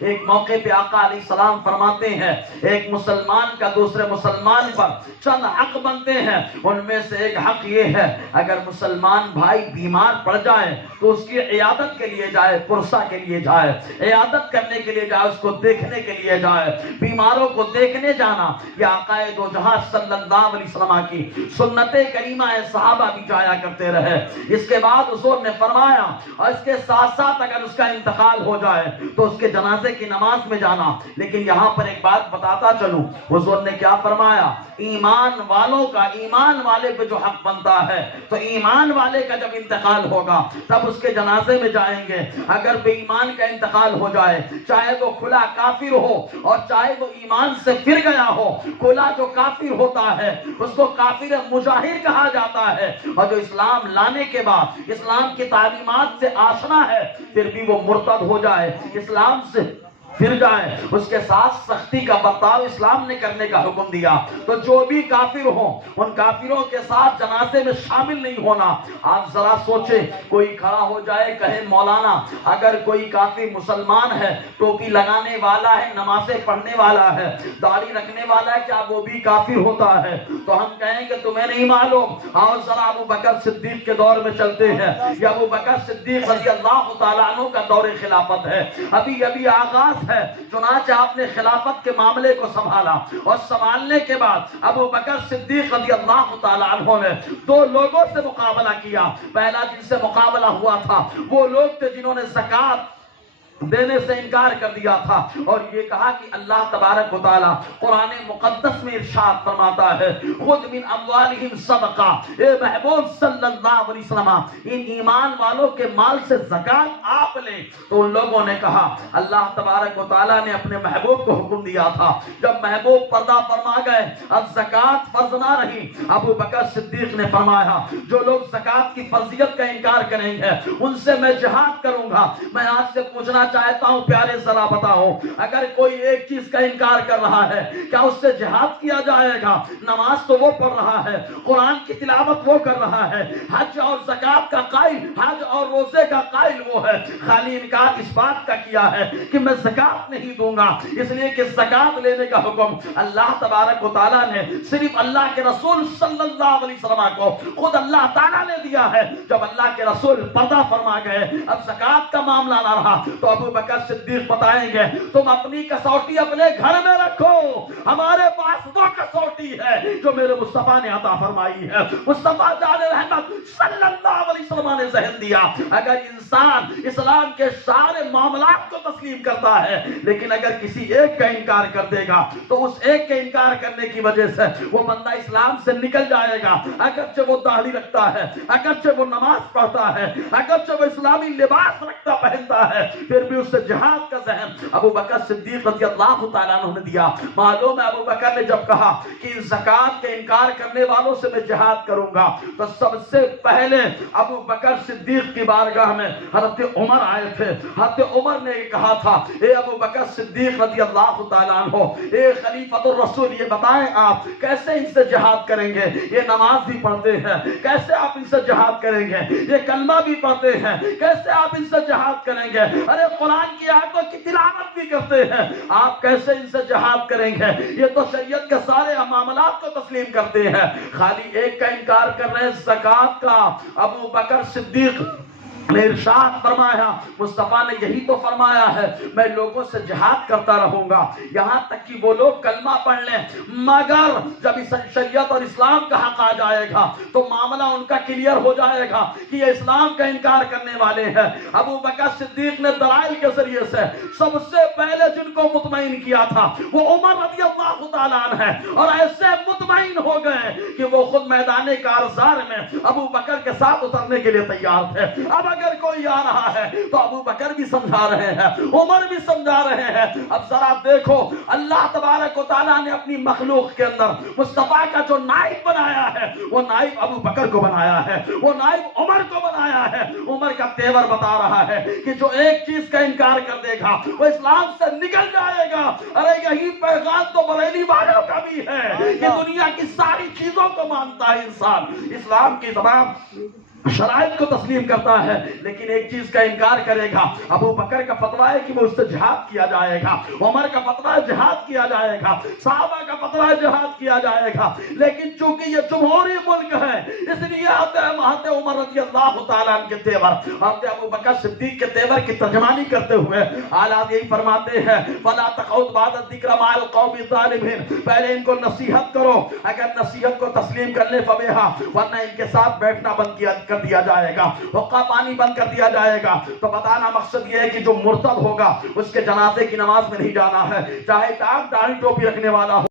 ایک موقع پہ آقا علیہ السلام فرماتے ہیں ایک مسلمان کا دوسرے مسلمان پر چند حق بنتے ہیں، ان میں سے ایک حق یہ ہے اگر مسلمان بھائی بیمار پڑ جائے تو اس کی عیادت کے لیے جائے، پرسا کے لیے جائے، عیادت کرنے کے لیے جائے، اس کو دیکھنے کے لیے جائے۔ بیماروں کو دیکھنے جانا یہ آقا دو جہاں صلی اللہ علیہ وسلم کی سنت کریمہ ہے، صحابہ بھی جایا کرتے رہے۔ اس کے بعد حضور نے فرمایا اور اس کے ساتھ ساتھ اگر اس کا انتقال ہو جائے تو اس کے جنازے کی نماز میں جانا۔ لیکن یہاں پر ایک بات بتاتا چلوں، حضور نے کیا فرمایا؟ ایمان والوں کا، ایمان والے پہ جو حق بنتا ہے تو ایمان والے کا جب انتقال ہوگا تب اس کے جنازے میں جائیں گے۔ اگر بے ایمان کا انتقال ہو جائے، چاہے وہ کھلا کافر ہو اور چاہے وہ ایمان سے پھر گیا ہو، کھلا جو کافر ہوتا ہے اس کو کافر مجاہر کہا جاتا ہے، اور جو اسلام لانے کے بعد اسلام کی تعلیمات سے آشنا ہے پھر بھی وہ مرتد ہو جائے، اسلام سے پھر جائے، اس کے ساتھ سختی کا برتاؤ اسلام نے کرنے کا حکم دیا۔ تو جو بھی کافر ہوں ان کافروں کے ساتھ جنازے میں شامل نہیں ہونا۔ آپ ذرا سوچیں، کوئی کھڑا ہو جائے کہے مولانا اگر کوئی کافر مسلمان ہے، ٹوپی لگانے والا ہے، نمازیں پڑھنے والا ہے، داڑھی رکھنے والا ہے، کیا وہ بھی کافر ہوتا ہے؟ تو ہم کہیں کہ تمہیں نہیں معلوم، آؤ ذرا ابو بکر صدیق کے دور میں چلتے ہیں، یا ابو بکر صدیق رضی اللہ تعالیٰ عنہ کا دور خلافت ہے، ابھی آغاز ہے، چنانچہ آپ نے خلافت کے معاملے کو سنبھالا، اور سنبھالنے کے بعد ابو بکر صدیق رضی اللہ تعالیٰ عنہ نے دو لوگوں سے مقابلہ کیا۔ پہلا جن سے مقابلہ ہوا تھا وہ لوگ تھے جنہوں نے زکوٰۃ دینے سے انکار کر دیا تھا، اور یہ کہا کہ اللہ تبارک و تعالی قرآن مقدس میں ارشاد فرماتا ہے خود من اموالہم صدقہ، اے محبوب صلی اللہ علیہ وسلم ان ایمان والوں کے مال سے زکوٰۃ آپ لیں۔ تو ان لوگوں نے کہا اللہ تبارک و تعالی نے اپنے محبوب کو حکم دیا تھا، جب محبوب پردہ فرما گئے اب زکوٰۃ فرض نہ رہی، ابو بکر صدیق نے فرمایا جو لوگ زکوٰۃ کی فرضیت کا انکار کریں گے ان سے میں جہاد کروں گا۔ میں آپ سے پوچھنا چاہتا ہوں پیارے ذرا بتاؤ، اگر کوئی ایک چیز کا انکار کر رہا ہے کیا اس سے جہاد کیا جائے گا؟ نماز تو وہ پڑھ رہا ہے، قرآن کی تلاوت وہ کر رہا ہے، حج اور زکوٰۃ کا قائل، حج اور روزے کا قائل وہ ہے، خالی انکار اس بات کا کیا ہے کہ میں زکوٰۃ نہیں دوں گا، اس لیے کہ زکوٰۃ لینے کا حکم اللہ تبارک و تعالیٰ نے صرف اللہ کے رسول صلی اللہ علیہ وسلم کو خود اللہ تعالیٰ نے دیا ہے۔ جب اللہ کے رسول پردہ فرما گئے اب زکوٰۃ کا معاملہ نہ رہا تو ابو بکر صدیق بتائیں گے تم اپنی کسوٹی اپنے گھر میں رکھو، ہمارے پاس وہ کسوٹی ہے جو میرے مصطفیٰ نے عطا فرمائی ہے۔ مصطفیٰ جان رحمت صلی اللہ علیہ وسلم نے ذہن دیا اگر انسان اسلام کے سارے معاملات کو تسلیم کرتا ہے لیکن اگر کسی ایک کا انکار کر دے گا تو اس ایک کے انکار کرنے کی وجہ سے وہ بندہ اسلام سے نکل جائے گا، اگرچہ وہ داڑھی رکھتا ہے، اگرچہ وہ نماز پڑھتا ہے، اگرچہ وہ اسلامی لباس رکھتا پہنتا ہے، پھر بھی اس سے جہاد کا ذہن ابو بکر صدیق رضی اللہ تعالیٰ عنہ نے دیا۔ معلوم ہے ابو بکر نے جب کہا کہ زکوٰۃ کے انکار کرنے والوں سے میں جہاد کروں گا تو سب سے پہلے ابو بکر صدیق کی بارگاہ میں حضرت عمر آئے تھے۔ حضرت عمر نے کہا تھا اے ابو بکر صدیق رضی اللہ تعالیٰ عنہ، اے خلیفۃ الرسول، یہ بتائیں آپ کیسے ان سے جہاد کریں گے؟ یہ نماز بھی پڑھتے ہیں، کیسے آپ ان سے جہاد کریں گے؟ یہ کلمہ بھی پڑھتے ہیں، کیسے آپ ان سے جہاد کریں گے؟ ارے قرآن کی آیتوں کی تلاوت بھی کرتے ہیں، آپ کیسے ان سے جہاد کریں گے؟ یہ تو شریعت کے سارے معاملات کو تسلیم کرتے ہیں، خالی ایک کا انکار کر رہے ہیں، زکوٰۃ کا۔ ابو بکر صدیق نے ارشاد فرمایا مصطفیٰ نے یہی تو فرمایا ہے میں لوگوں سے جہاد کرتا رہوں گا یہاں تک کہ وہ لوگ کلمہ پڑھ لیں، مگر جب اس شریعت اور اسلام کا حق آ جائے گا تو معاملہ ان کا کلیئر ہو جائے گا کہ یہ اسلام کا انکار کرنے والے ہیں۔ ابو بکر صدیق نے دلائل کے ذریعے سے سب سے پہلے جن کو مطمئن کیا تھا وہ عمر رضی اللہ تعالیٰ عنہ ہے، اور ایسے مطمئن ہو گئے کہ وہ خود میدان کارزار میں ابو بکر کے ساتھ اترنے کے لیے تیار تھے۔ اب اگر کوئی آ رہا ہے تو ابو بکر بھی سمجھا رہے ہیں، عمر بھی سمجھا رہے ہیں۔ اب ذرا دیکھو اللہ تبارک و تعالیٰ نے اپنی مخلوق کے اندر مصطفیٰ کا جو نائب بنایا ہے وہ نائب ابو بکر کو بنایا ہے، وہ نائب عمر کو بنایا ہے۔ عمر کا تیور بتا رہا ہے کہ جو ایک چیز کا انکار کر دے گا وہ اسلام سے نکل جائے گا۔ ارے یہی پیغام تو بریلی والوں کا بھی ہے کہ دنیا کی ساری چیزوں کو مانتا ہے انسان، اسلام کی تمام شرائط کو تسلیم کرتا ہے لیکن ایک چیز کا انکار کرے گا. ابو بکر کا فتویٰ ہے کہ وہ اس سے جہاد کیا جائے گا, عمر کا فتویٰ ہے جہاد کیا جائے گا, صحابہ کا فتویٰ ہے جہاد کیا جائے گا. لیکن چونکہ یہ جمہوری ملک ہے اس لیے حضرت عمر رضی اللہ تعالیٰ عنہ کے تیور, حضرت ابو بکر صدیق کے تیور کی ترجمانی کرتے ہوئے آلات یہی فرماتے ہیں فَلَا تَقْعُدْ بَعْدَ الذِّكْرِ مَعَ الْقَوْمِ الظَّالِمِينَ, پہلے ان کو نصیحت کرو, اگر نصیحت کو تسلیم کر لے فَبِهَا, ورنہ ان کے ساتھ بیٹھنا بند کر دیا جائے گا, حقہ پانی بند کر دیا جائے گا. تو بتانا مقصد یہ ہے کہ جو مرتد ہوگا اس کے جنازے کی نماز میں نہیں جانا ہے, چاہے داڑھی ٹوپی رکھنے والا ہو.